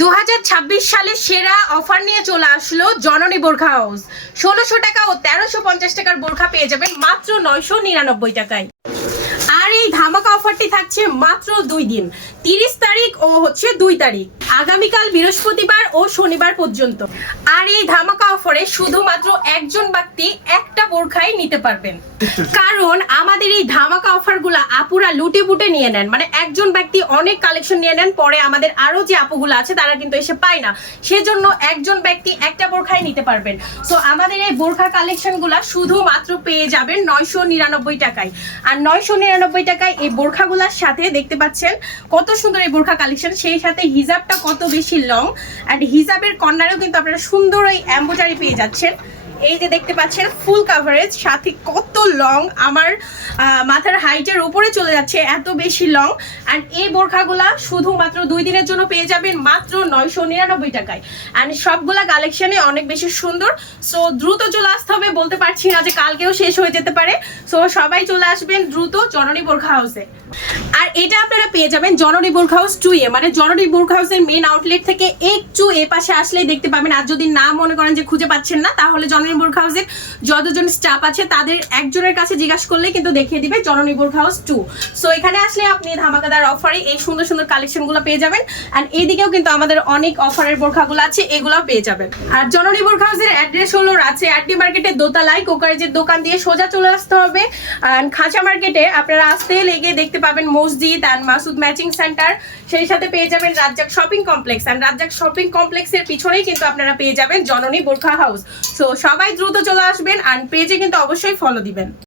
2026 সালে সেরা অফার নিয়ে চলে আসলো জননী বোরখা হাউস। 1600 টাকা ও 1350 টাকার বোরখা পেয়ে যাবেন মাত্র 999 টাকায়। আর এই ধামাকা অফারটি থাকছে মাত্র 2 দিন, 30 তারিখ ও 2 তারিখ, আগামীকাল বৃহস্পতিবার ও শনিবার পর্যন্ত। আর এই ধামাকা অফারে শুধুমাত্র একজন ব্যক্তি একটা বোরখাই নিতে পারবেন, কারণ আমাদের এই ধামাকা অফারগুলো আপুরা লুটে পুটে নিয়ে নেন, মানে একজন ব্যক্তি অনেক কালেকশন নিয়ে নেন, পরে আমাদের আরো যে আপুগুলো আছে তারা কিন্তু এসে পায় না, সেজন্য একজন ব্যক্তি একটা বোরখাই নিতে পারবেন। সো আমাদের এই বোরখা কালেকশনগুলো শুধুমাত্র পেয়ে যাবেন 999 টাকায়। আর 999 টাকায় এই বোরখাগুলোর সাথে দেখতে পাচ্ছেন কত সুন্দর এই বোরখা কালেকশন, সেই সাথে হিজাবটা কত বেশি লং, আর হিজাবের কর্নারেও কিন্তু আপনারা সুন্দর এই এমব্রয়ডারি পেয়ে যাচ্ছেন। এই যে দেখতে পাচ্ছেন ফুল কাভারেজ, সাথে কত লং, আমার মাথার হাইটের উপরে চলে যাচ্ছে, এত বেশি লং। আর এই বোরখাগুলা শুধুমাত্র 2 দিনের জন্য পেয়ে যাবেন মাত্র 999 টাকায়। আর সবগুলা কালেকশনে অনেক বেশি সুন্দর। সো দ্রুত চলে আসতে হবে, বলতে পারছি না যে কালকেও শেষ হয়ে যেতে পারে। সো সবাই চলে আসবেন দ্রুত জননী বোরখা হাউসে। আর এটা আপনারা পেয়ে যাবেন জননী বোরখা হাউস 2 এ, মানে জননী বোরখা হাউসের মেন আউটলেট থেকে একটু এ পাশে আসলেই দেখতে পাবেন। আর যদি না মনে করেন যে খুঁজে পাচ্ছেন না, তাহলে জননী বোরখা হাউসের যতজন স্টাফ আছে তাদের একজনের কাছে জিজ্ঞাসা করলে কিন্তু দেখিয়ে দিবে জননী বোরখা হাউস 2। সো এখানে আসলে আপনি ধামাকাদার অফারে এই সুন্দর সুন্দর কালেকশনগুলো পেয়ে যাবেন। আর এইদিকেও কিন্তু আমাদের অনেক অফারের বোরখাগুলো আছে, এগুলোও পেয়ে যাবেন। আর জননী বোরখা হাউসের অ্যাড্রেস হলো রাজশাহী আরটি মার্কেটের দোতলায় কোকারেজের দোকান দিয়ে সোজা চলে আসতে হবে। আর খাঁচা মার্কেটে আপনারা আসতে লেগে দেখতে পাবেন মসজিদ আর মাসুদ ম্যাচিং সেন্টার, সেই সাথে পেয়ে যাবেন রাজ্জাক শপিং কমপ্লেক্স। আর রাজ্জাক শপিং কমপ্লেক্সের পিছনেই কিন্তু আপনারা পেয়ে যাবেন জননী বোরখা হাউস। সো সবাই দ্রুত চলে আসবেন, আর পেজে কিন্তু অবশ্যই ফলো দিবেন।